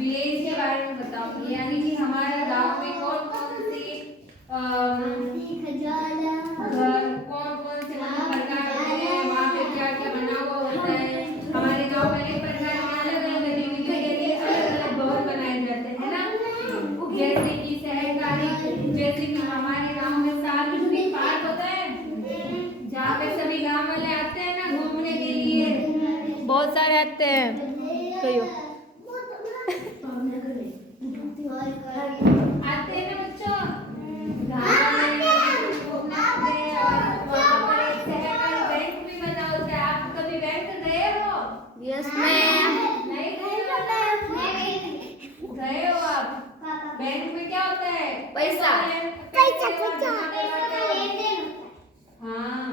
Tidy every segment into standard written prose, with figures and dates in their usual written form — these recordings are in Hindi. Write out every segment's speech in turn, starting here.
विलेज के बारे में बताओ, यानी कि हमारे गांव में कौन कौन सी कौन कौन से प्रकार होते हैं, वहाँ पे क्या क्या बना हुआ होता है। हमारे गांव में एक प्रकार के अलग अलग गतिविधियों के लिए अलग अलग भवन बनाए जाते हैं ना, जैसे कि सहकारी, जैसे कि हमारे गांव में सार्वजनिक पार्क होता है जहाँ पे सभी गांव वाले आते हैं ना घूमने के लिए, बहुत सारे आते हैं। कहियो आते हैं ना बच्चों, गांव वाले घूमने आते हैं। और वहाँ पर एक सहकारी बैंक भी बना होता है। आप कभी बैंक गए हो? Yes ma'am. नहीं गए हो आप? बैंक में क्या होता है? पैसा। हाँ,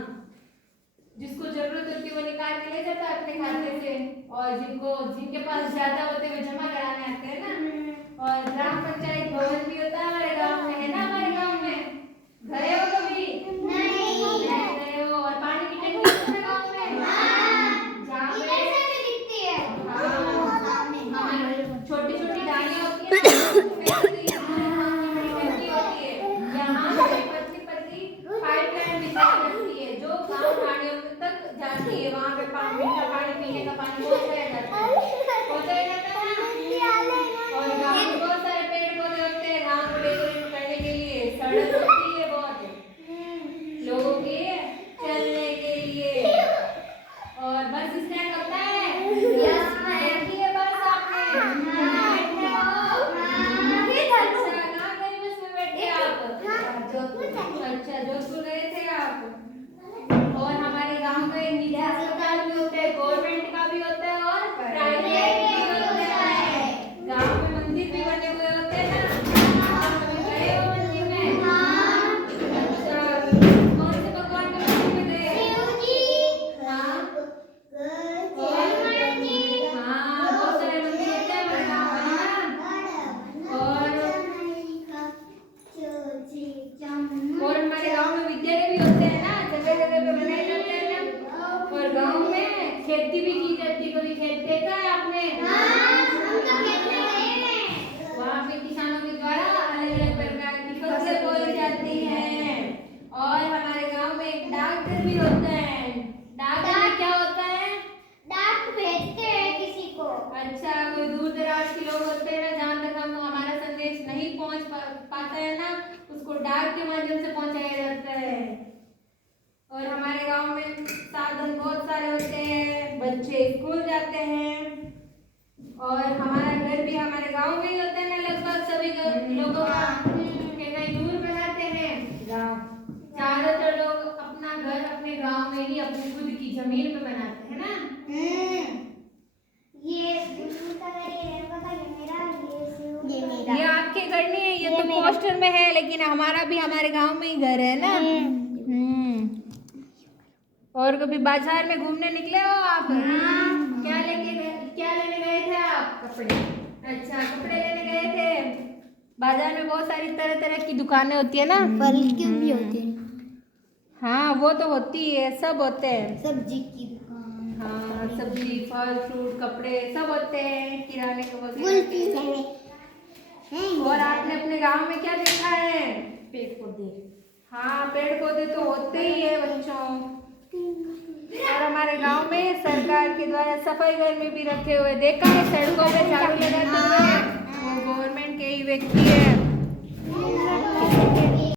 जिसको जरूरत होती है वो निकाल के ले जाता है अपने खाते से, और जिनके पास ज्यादा होते हैं वो जमा कराने आते हैं ना। और ग्राम पंचायत भवन भी होता है हमारे गांव में, है ना? हमारे गांव में गए हो कभी? नहीं गए हो। और पानी की टंकी होती है गांव में, जहाँ पे छोटी छोटी डालियां होती है पाइपलाइन बिछाई जाती है जो गांव खाड़ियों तक जाती है। वहाँ पे पानी का पानी, पीने का पानी पहुँचाया जाता है और गांव में बहुत सारे पेड़ पौधे होते हैं गांव को डेकोरेट करने के लिए। सड़क होती है बहुत लोगों के चलने के लिए, और बस स्टैंड होता है। देखी है बस आपने? बैठे हो? अच्छा, कहाँ गए बस में बैठे आप? अच्छा, जोधपुर गए थे आप। और हमारे गांव में निजी अस्पताल भी होते हैं, गवर्नमेंट का भी होता है और प्राइवेट भी होता है। गांव में मंदिर भी बने हुए होते हैं ना, आप कभी गए हो मंदिर में? अच्छा, कौन से भगवान के मंदिर में गए? हाँ, बहुत सारे मंदिर होते हैं हमारे गांव में ना। और हमारे गांव में विद्यालय भी होते हैं ना, जगह जगह पे बनाए जाते हैं ना। और गांव में खेती भी की जाती है। कभी खेत देखा है आपने? वहाँ पे किसानों के द्वारा अलग अलग प्रकार की फसलें बोई जाती हैं। और हमारे गांव में एक डाकघर भी होता है। डाकघर में क्या होता है? डाक भेजते हैं किसी को। अच्छा, कोई दूर दराज के लोग होते हैं ना, जहाँ तक हम हमारा संदेश नहीं पहुँच पाता है ना, उसको डाक के माध्यम से पहुँचाया जाता है। और हमारे गांव में साधन बहुत सारे होते हैं, बच्चे स्कूल जाते हैं। और हमारा घर भी हमारे गांव में ही होता है ना, लगभग सभी लोगों का कहीं दूर बनाते हैं गांव। ज्यादातर लोग अपना घर अपने गांव में ही अपनी खुद की जमीन में बनाते हैं ना। ये आपके घर नहीं है, ये तो पोस्टर में है, लेकिन हमारा भी हमारे गांव में ही घर है ना। और कभी बाजार में घूमने निकले हो आप? क्या लेने गए थे आप? कपड़े। अच्छा, कपड़े लेने गए थे। बाजार में बहुत सारी तरह तरह की दुकानें होती है ना, फल की भी होती है। हाँ, वो तो होती है, सब होते हैं। सब्जी की दुकान। हाँ, सब्जी, फल, फ्रूट, कपड़े सब होते हैं, किराने के वगैरह। और आपने अपने गांव में क्या देखा है? पेड़ पौधे। हाँ, पेड़ पौधे तो होते ही है बच्चों। और हमारे गांव में सरकार के द्वारा सफाई कर्मी भी रखे हुए देखा है, सड़कों पे झाड़ू लगाते हुए। वो गवर्नमेंट के ही व्यक्ति है।